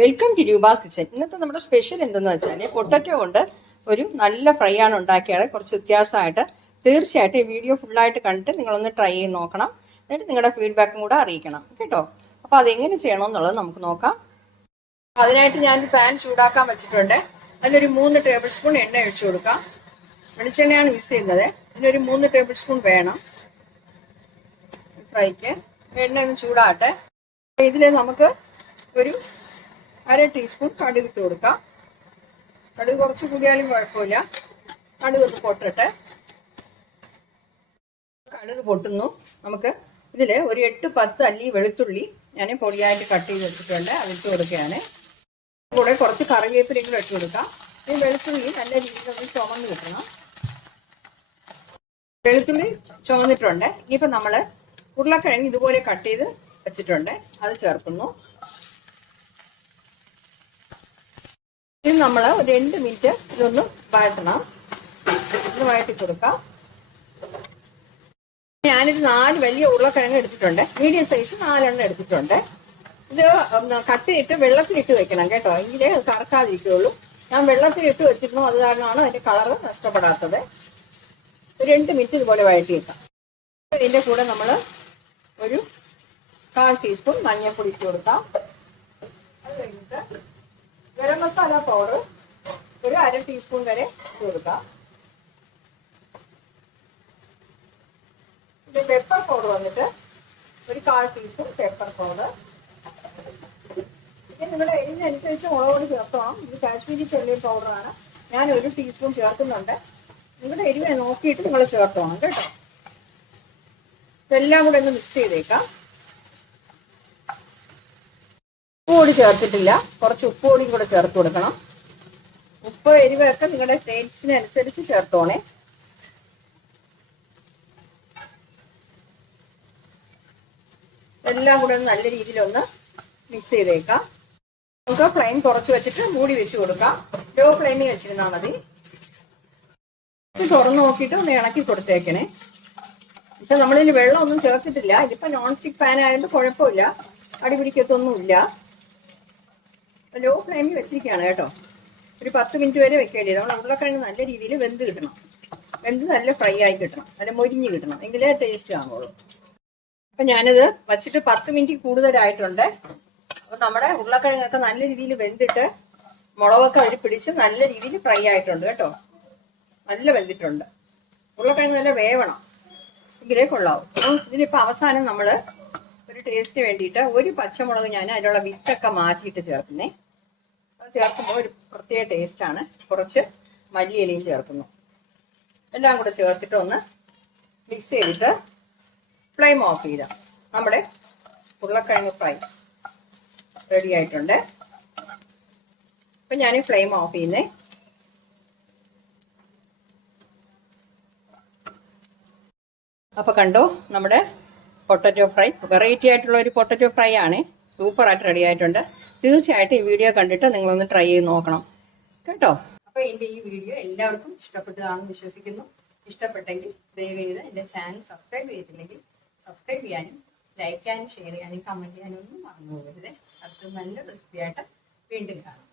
Welcome to Roopa's kitchen ഇന്നത്തെ നമ്മുടെ special എന്തെന്ന് വെച്ചാൽ പൊട്ടറ്റോ കൊണ്ട് ഒരു നല്ല ഫ്രൈ ആണ് ഉണ്ടാക്കിയത്. കുറച്ച് വ്യത്യാസമായിട്ട് തീർച്ചയായിട്ടും ഈ വീഡിയോ ഫുള്ളായിട്ട് കണ്ടിട്ട് നിങ്ങളൊന്ന് ട്രൈ ചെയ്ത് നോക്കണം. എന്നിട്ട് നിങ്ങളുടെ ഫീഡ്ബാക്കും കൂടെ അറിയിക്കണം. കേട്ടോ? അപ്പോൾ അതെങ്ങനെ ചെയ്യണമെന്നുള്ളത് നമുക്ക് നോക്കാം. അതിനായിട്ട് ഞാൻ പാൻ ചൂടാക്കാൻ വെച്ചിട്ടുണ്ട്. അതിനൊരു മൂന്ന് ടേബിൾ സ്പൂൺ എണ്ണ ഒഴിച്ചു കൊടുക്കാം. വെളിച്ചെണ്ണയാണ് യൂസ് ചെയ്യുന്നത്. അതിനൊരു മൂന്ന് ടേബിൾ സ്പൂൺ വേണം ഫ്രൈക്ക് എണ്ണ ഒന്ന് ചൂടാകട്ടെ. ഇതിൽ നമുക്ക് ഒരു അര ടീസ്പൂൺ കടുക് ഇട്ട് കൊടുക്കാം. കടുക് കുറച്ച് കൂടിയാലും കുഴപ്പമില്ല. കടുക് ഒന്ന് പൊട്ടട്ടെ. കടുക് പൊട്ടുന്നു. നമുക്ക് ഇതിൽ ഒരു എട്ട് പത്ത് അല്ലി വെളുത്തുള്ളി ഞാൻ പൊടിയായിട്ട് കട്ട് ചെയ്ത് വെച്ചിട്ടുണ്ട് അത് ഇട്ട് കൊടുക്കുകയാണ്. കൂടെ കുറച്ച് കറിവേപ്പിലയും കൂടെ കൊടുക്കാം. ഈ വെളുത്തുള്ളി നല്ല രീതിയിൽ ഒന്ന് ചുമന്ന് കിട്ടണം. വെളുത്തുള്ളി ചുമന്നിട്ടുണ്ട് ഇനിയിപ്പോൾ നമ്മൾ ഉരുളക്കിഴങ്ങ് ഇതുപോലെ കട്ട് ചെയ്ത് വെച്ചിട്ടുണ്ട്. അത് ചേർക്കുന്നു. ഇത് നമ്മൾ രണ്ട് മിനിറ്റ് ഇതൊന്ന് വഴറ്റണം. ഇത് വഴറ്റി കൊടുക്കാം. ഞാനിത് നാല് വലിയ ഉരുളക്കിഴങ്ങ് എടുത്തിട്ടുണ്ട്. മീഡിയം സൈസ് നാലെണ്ണം എടുത്തിട്ടുണ്ട്. ഇത് കട്ട് ചെയ്തിട്ട് വെള്ളത്തിലിട്ട് വെക്കണം കേട്ടോ. എങ്കിലേ അത് കറക്കാതിരിക്കുള്ളൂ. ഞാൻ വെള്ളത്തിലിട്ട് വെച്ചിരുന്നു. അത് കാരണമാണ് അതിന്റെ കളറ് നഷ്ടപ്പെടാത്തത്. രണ്ട് മിനിറ്റ് ഇതുപോലെ വഴറ്റി വെക്കാം. ഇതിന്റെ കൂടെ നമ്മൾ ഒരു കാൽ ടീസ്പൂൺ മഞ്ഞൾപ്പൊടി ഇട്ട് കൊടുക്കാം. ഗരം മസാല പൗഡർ ഒരു അര ടീസ്പൂൺ വരെ ചേർക്കാം. പിന്നെ പെപ്പർ പൗഡർ വന്നിട്ട് ഒരു കാൽ ടീസ്പൂൺ പെപ്പർ പൗഡർ പിന്നെ നിങ്ങളുടെ എരിഞ്ഞനുസരിച്ച് മുളക് പൊടി ചേർത്തോണം ഇത് കാശ്മീരി ചെല്ലി പൗഡറാണ് ഞാൻ ഒരു ടീസ്പൂൺ ചേർക്കുന്നുണ്ട്. നിങ്ങളുടെ എരിവ് നോക്കിയിട്ട് നിങ്ങൾ ചേർത്തോണം കേട്ടോ. ഇതെല്ലാം കൂടെ ഒന്ന് മിക്സ് ചെയ്തേക്കാം ഉപ്പ് പൊടി ചേർത്തിട്ടില്ല. കുറച്ച് ഉപ്പ് പൊടിയും കൂടെ ചേർത്ത് കൊടുക്കണം. ഉപ്പ് എരിവൊക്കെ നിങ്ങളുടെ ടേസ്റ്റിനനുസരിച്ച് ചേർത്തോണേ. എല്ലാം കൂടെ നല്ല രീതിയിലൊന്ന് മിക്സ് ചെയ്തേക്കാം. നമുക്ക് ഫ്ലെയിം കുറച്ച് വെച്ചിട്ട് മൂടി വെച്ച് കൊടുക്കാം. ലോ ഫ്ലെയിമിൽ വെച്ചിരുന്നാൽ മതി. തുറന്ന് നോക്കിയിട്ട് ഒന്ന് ഇളക്കി കൊടുത്തേക്കണേ. പക്ഷെ നമ്മളിതിന് വെള്ളമൊന്നും ചേർത്തിട്ടില്ല. ഇതിപ്പോ നോൺ സ്റ്റിക് പാൻ ആയതുകൊണ്ട് കുഴപ്പമില്ല. അടിപിടിക്കത്തൊന്നുമില്ല. ലോ ഫ്ലെയിമിൽ വെച്ചിരിക്കുകയാണ് കേട്ടോ. ഒരു പത്ത് മിനിറ്റ് വരെ വെക്കേണ്ടി നമ്മൾ ഉരുളക്കിഴങ്ങ് നല്ല രീതിയിൽ വെന്ത് കിട്ടണം. വെന്ത് നല്ല ഫ്രൈ ആയി കിട്ടണം. നല്ല മൊരിഞ്ഞ് കിട്ടണം. എങ്കിലേ ടേസ്റ്റ് ആവുള്ളൂ. അപ്പൊ ഞാനിത് വച്ചിട്ട് പത്ത് മിനിറ്റ് കൂടുതലായിട്ടുണ്ട്. അപ്പൊ നമ്മുടെ ഉരുളക്കിഴങ്ങൊക്കെ നല്ല രീതിയിൽ വെന്തിട്ട് മുളകൊക്കെ അതിൽ പിടിച്ച് നല്ല രീതിയിൽ ഫ്രൈ ആയിട്ടുണ്ട് കേട്ടോ. നല്ല വെന്തിട്ടുണ്ട്. ഉരുളക്കിഴങ്ങ് നല്ല വേവണം. എങ്കിലേ കൊള്ളാവും. ഇതിലിപ്പോ അവസാനം നമ്മൾ ഒരു ടേസ്റ്റിന് വേണ്ടിയിട്ട് ഒരു പച്ചമുളക് ഞാൻ അതിലുള്ള വിത്തൊക്കെ മാറ്റിയിട്ട് ചേർക്കുന്നേ. ചേർക്കുമ്പോൾ ഒരു പ്രത്യേക ആണ്. കുറച്ച് മല്ലിയിലയും ചേർക്കുന്നു. എല്ലാം കൂടെ ചേർത്തിട്ട് ഒന്ന് മിക്സ് ചെയ്തിട്ട് ഫ്ലെയിം ഓഫ് ചെയ്ത. നമ്മുടെ ഉരുളക്കിഴങ്ങ് ഫ്രൈ റെഡി ആയിട്ടുണ്ട്. അപ്പം ഞാൻ ഫ്ലെയിം ഓഫ് ചെയ്യുന്നേ. അപ്പൊ കണ്ടോ നമ്മുടെ പൊട്ടറ്റോ ഫ്രൈ. വെറൈറ്റി ആയിട്ടുള്ള ഒരു പൊട്ടറ്റോ ഫ്രൈ ആണ്. സൂപ്പർ ആയിട്ട് റെഡി ആയിട്ടുണ്ട്. തീർച്ചയായിട്ടും ഈ വീഡിയോ കണ്ടിട്ട് നിങ്ങളൊന്ന് ട്രൈ ചെയ്ത് നോക്കണം. കേട്ടോ? അപ്പൊ എന്റെ ഈ വീഡിയോ എല്ലാവർക്കും ഇഷ്ടപ്പെട്ടതാണെന്ന് വിശ്വസിക്കുന്നു. ഇഷ്ടപ്പെട്ടെങ്കിൽ ദയവേത് എന്റെ ചാനൽ സബ്സ്ക്രൈബ് ചെയ്തിട്ടില്ലെങ്കിൽ സബ്സ്ക്രൈബ് ചെയ്യാനും ലൈക്ക് ചെയ്യാനും ഷെയർ ചെയ്യാനും കമന്റ് ചെയ്യാനും ഒന്നും മറന്നു പോകരുത്. അടുത്ത നല്ല റെസിപ്പി ആയിട്ട് വീണ്ടും കാണാം.